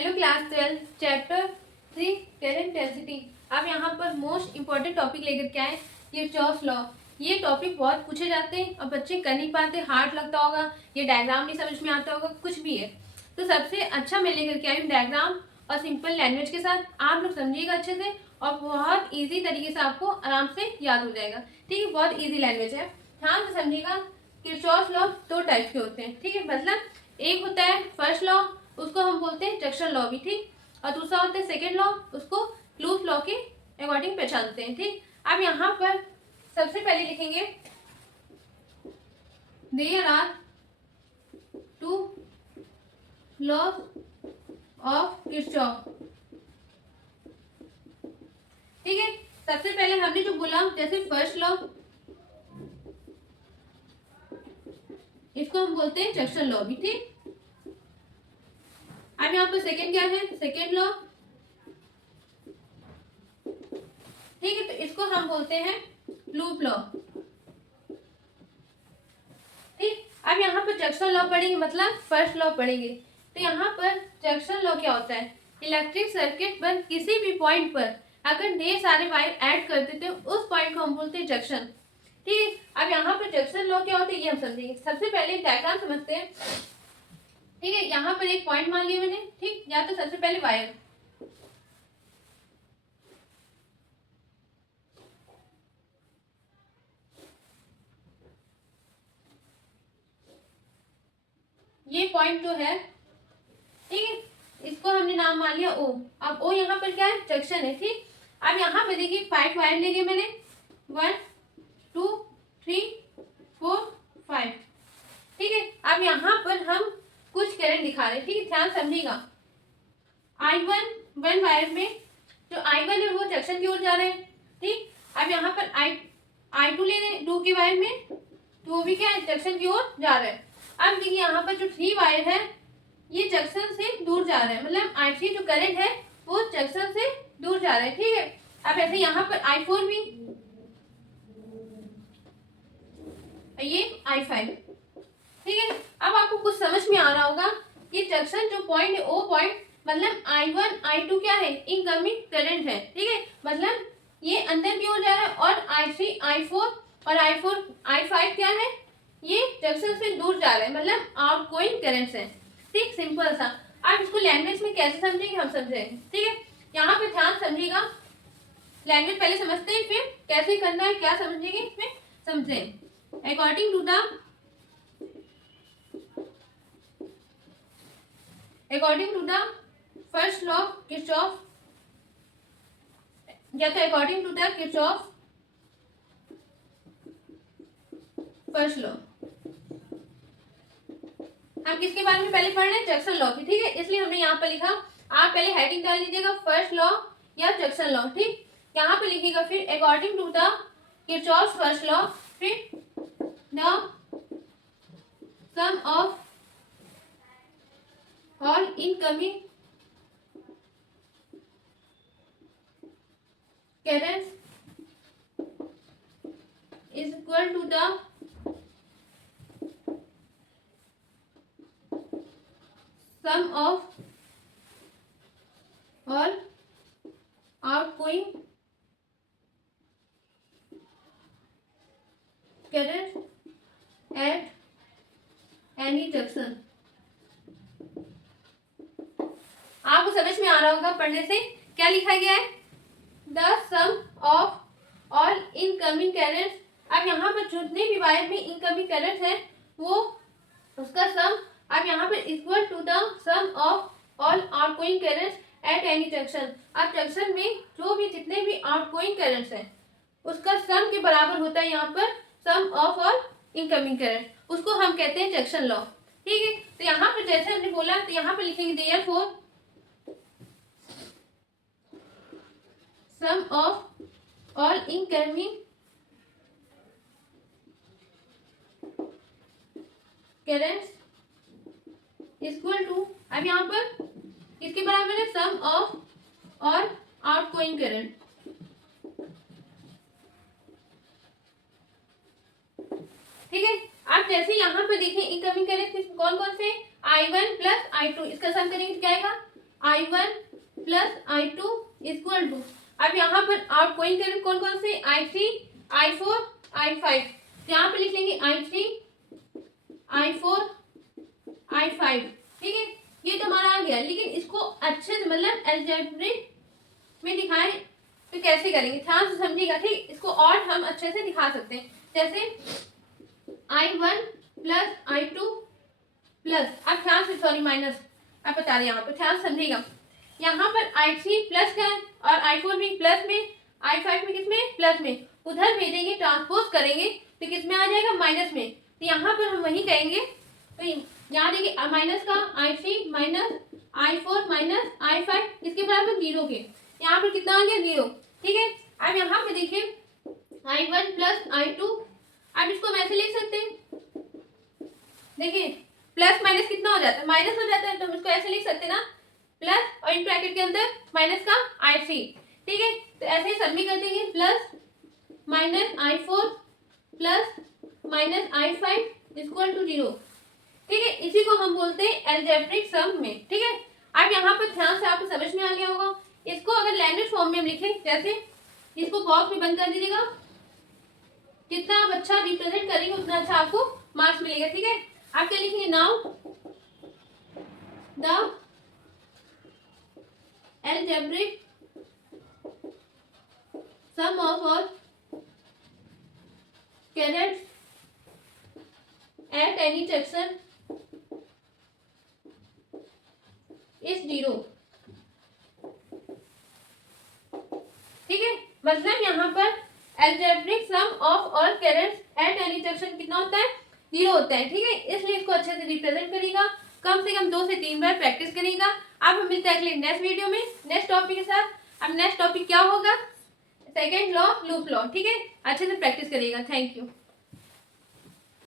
Hello class 12 chapter 3 current density. अब यहाँ पर मोस्ट इम्पॉर्टेंट टॉपिक लेकर के आए किरचॉफ लॉ। ये टॉपिक बहुत पूछे जाते हैं और बच्चे कर नहीं पाते, हार्ड लगता होगा, ये डायग्राम नहीं समझ में आता होगा, कुछ भी है। तो सबसे अच्छा मैं लेकर के आई हूँ डायग्राम और सिंपल लैंग्वेज के साथ। आप लोग समझिएगा अच्छे से और बहुत ईजी तरीके से आपको आराम से याद हो जाएगा। ठीक है, बहुत ईजी लैंग्वेज है, ध्यान से समझिएगा। किरचॉफ लॉ दो टाइप के होते हैं, ठीक है। मतलब एक होता है फर्स्ट लॉ, उसको हम बोलते हैं जक्शन लॉ भी, ठीक। और दूसरा होता है सेकेंड लॉ, उसको लूप लॉ के अकॉर्डिंग पहचानते हैं, ठीक। अब यहाँ पर सबसे पहले लिखेंगे there are two laws of Kirchhoff, ठीक है। सबसे पहले हमने जो बोला, जैसे फर्स्ट लॉ, इसको हम बोलते हैं जक्शन लॉ भी, ठीक। अब यहाँ पर सेकेंड क्या है, सेकेंड लॉ, ठीक है। तो इसको हम बोलते हैं लूप लॉ, ठीक। अब यहाँ पर जक्शन लॉ पढ़ेंगे, मतलब फर्स्ट लॉ पढ़ेंगे। तो यहाँ पर जक्शन लॉ क्या होता है, इलेक्ट्रिक सर्किट पर किसी भी पॉइंट पर अगर ढेर सारे वायर ऐड कर देते हैं, उस पॉइंट को हम बोलते हैं जंक्शन, ठीक है। अब यहाँ पर जक्शन लॉ क्या होता है ये हम समझेंगे। सबसे पहले डायग्राम समझते हैं, ठीक है। यहाँ पर एक पॉइंट मान लिया मैंने, ठीक। या तो सबसे पहले वायर, ये पॉइंट जो है, ठीक है, इसको हमने नाम मान लिया ओ। अब ओ यहाँ पर क्या है, जंक्शन है, ठीक। अब यहाँ पे देखिए 5 वायर ले लिए मैंने, 1 2 3 4 5, ठीक है। अब यहाँ पर हम कुछ करंट दिखा रहे हैं, ठीक है, ध्यान समझिएगा। I1 वन वायर में जो I1 है वो जंक्शन की ओर जा रहे हैं, ठीक। अब यहाँ पर I2 ले रहे हैं 2 के वायर में, तो वो भी क्या है, जंक्शन की ओर जा रहे हैं। अब देखिए यहाँ पर जो 3 वायर है ये जंक्शन से दूर जा रहा है, मतलब I3 जो करंट है वो जंक्शन से दूर जा रहा है, ठीक है। अब ऐसे यहाँ पर I4 भी, ये I5, ठीक है। अब आपको कुछ समझ में आ रहा होगा, ये जंक्शन जो पॉइंट है ओ पॉइंट, मतलब I1 I2 क्या है, इनकमिंग करंट है, ठीक है। मतलब ये अंदर की ओर जा रहा है, और I3 I4 और I5 क्या है, ये जंक्शन से दूर जा रहा है, मतलब आउटगोइंग करंट्स है, ठीक। सिंपल सा। आप इसको लैंग्वेज में कैसे समझेंगे हम समझेंगे, ठीक है। यहाँ पे ध्यान समझिएगा, लैंग्वेज पहले समझते हैं, फिर कैसे करना है क्या समझेंगे, फिर समझेंगे। According to the first law Kirchhoff, या तो according to the Kirchhoff first law, हम किसके बारे में पहले पढ़ रहे हैं, जंक्शन लॉ की, ठीक है। इसलिए हमने यहाँ पर लिखा, आप पहले हेडिंग डाल लीजिएगा फर्स्ट लॉ या जंक्शन लॉ, ठीक। यहाँ पे लिखिएगा फिर according to the Kirchhoff first law, फिर the sum of all incoming currents is equal to the sum of all outgoing currents at any junction। आपको समझ में आ रहा होगा पढ़ने से क्या लिखा गया है, the sum of all incoming currents. अब यहाँ पर जितने भी वायर में इनकमिंग करंट है वो उसका सम, अब यहाँ पर equal to the sum of all outgoing currents at any junction. अब जंक्शन में जो भी जितने भी आउटगोइंग करंट्स हैं उसका सम के बराबर होता है यहाँ पर सम ऑफ ऑल इनकमिंग करंट, उसको हम कहते हैं जंक्शन लॉ, ठीक है। तो यहाँ पर जैसे हमने बोला, तो यहाँ पर लिखेंगे therefore sum of all incoming currents equal to, अब यहाँ पर किसके बराबर है, sum of all outgoing current, ठीक है। आप जैसे यहाँ पर देखें इनकमिंग करंट कौन कौन से, I1 प्लस I2, इसका सम करेंगे तो क्या आएगा I1 plus I2 equal to, अब यहाँ पर आउटगोइंग करंट कौन कौन से, I3, I4, I5, यहाँ पे लिख लेंगे I3, I4, I5, ठीक है। ये तो हमारा आ गया, लेकिन इसको अच्छे से मतलब अलजेब्रिक में दिखाएं तो कैसे करेंगे, ध्यान से समझिएगा, ठीक। इसको और हम अच्छे से दिखा सकते हैं, जैसे I1 प्लस I2 प्लस, अब ध्यान से, सॉरी माइनस, अब बता रहे यहाँ पर ध्यान से समझिएगा, यहाँ पर I3 प्लस का और I4 भी प्लस में, I5 में किसमें, प्लस में, उधर भेजेंगे ट्रांसपोज करेंगे तो किसमें आ जाएगा, माइनस में। तो यहाँ पर हम वही करेंगे, तो यहाँ देखिए माइनस का I3 minus I4 minus I5 इसके बराबर 0 के, यहाँ पर कितना आ गया, 0, ठीक है। अब यहाँ पे देखिए I1 प्लस I2, अब इसको हम ऐसे लिख सकते हैं, देखिए प्लस माइनस कितना हो जाता है, माइनस हो जाता है, तो हम इसको ऐसे लिख सकते हैं ना, प्लस और इन ब्रैकेट के अंदर माइनस का I3, ठीक है। तो ऐसे ही सब में कर देंगे, plus minus I4 plus minus I5 equal to 0, ठीक है। इसी को हम बोलते हैं अलजेब्रिक सम में, ठीक है। अब यहाँ पर ध्यान से आपको समझ में आ गया होगा, इसको अगर लैंग्वेज फॉर्म में हम लिखें, जैसे इसको बॉक्स में बंद कर दीजिएगा, जितना आप अच्छा रिप्रेजेंट करेंगे उतना अच्छा आपको मार्क्स मिलेगा, ठीक है। आप क्या लिखेंगे, now the algebraic sum of all carrots at any junction is 0, ठीक है। मतलब यहाँ पर algebraic sum of all carrots at any junction कितना होता है, 0 होता है, ठीक है। इसलिए इसको अच्छे से रिप्रेजेंट करेगा, कम से कम 2 से 3 बार प्रैक्टिस करेगा। अब हम मिलते हैं अगले नेक्स्ट वीडियो में नेक्स्ट टॉपिक के साथ। अब नेक्स्ट टॉपिक क्या होगा, सेकेंड लॉ, लूप लॉ, ठीक है। अच्छे से प्रैक्टिस करिएगा, थैंक यू।